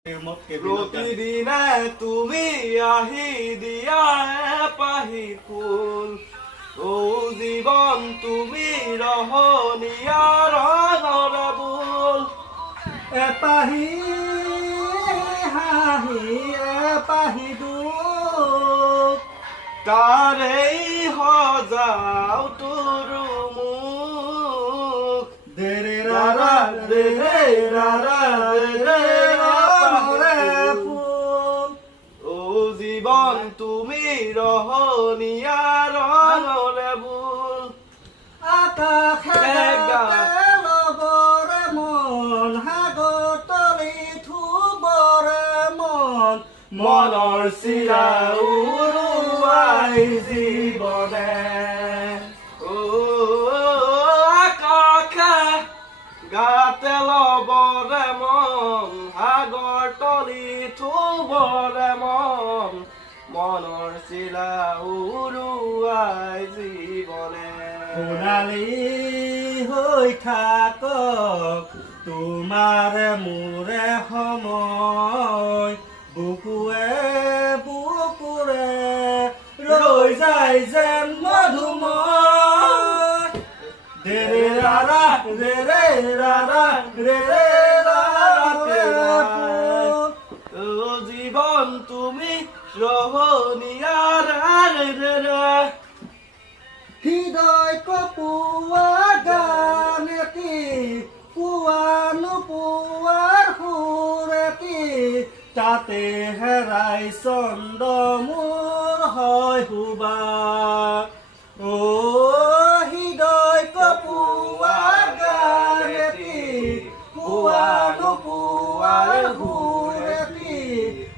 প্ৰতিদিনে তুমি আহি দিয়া পাহি ফুল ও জীৱন তুমি ৰহনীয়া ৰঙৰে বুল এপাহি হাঁহি এপাহি দুখ তাৰেই সজাও তোৰ মুখ দেৰে ৰাৰা দেৰে ৰাৰা দেৰে জীৱন তুমি ৰহনীয়া ৰঙৰে বুল আকাশে লবৰে মন সাগৰ তলি থুবৰে মন মনৰ চিৰা উৰুৱাই জীৱনে আকাশে গাতে লবৰে মন সাগৰ তলি থুবৰে মন মনৰ চিৰা উৰুৱাই জীৱনে সোণালী হৈ থাকক তোমাৰে মোৰে সময় বুকুৱে বুকুৰে ৰৈ যায় যেন মধুময় দেৰে ৰাৰা দেৰে ৰাৰা দেৰে জীৱন তুমি ৰহনীয়া হৃদয় কপোৱা গান এটি পুৱা নোপোৱাৰ সুৰ এটি তাতে হেৰাই চন্দ মোৰ হয় সুবা অ হৃদয় কপোৱা গান এটি পুৱা নোপোৱাৰ সুৰ এটি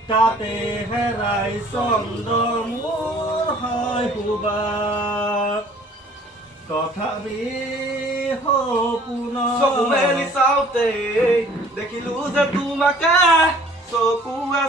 তাতে হেৰাই চন্দ মোৰ হয় সুবা তথাপি সপোন চকু মেলি চাওঁতে দেখিলো যে তোমাকে চকুৱে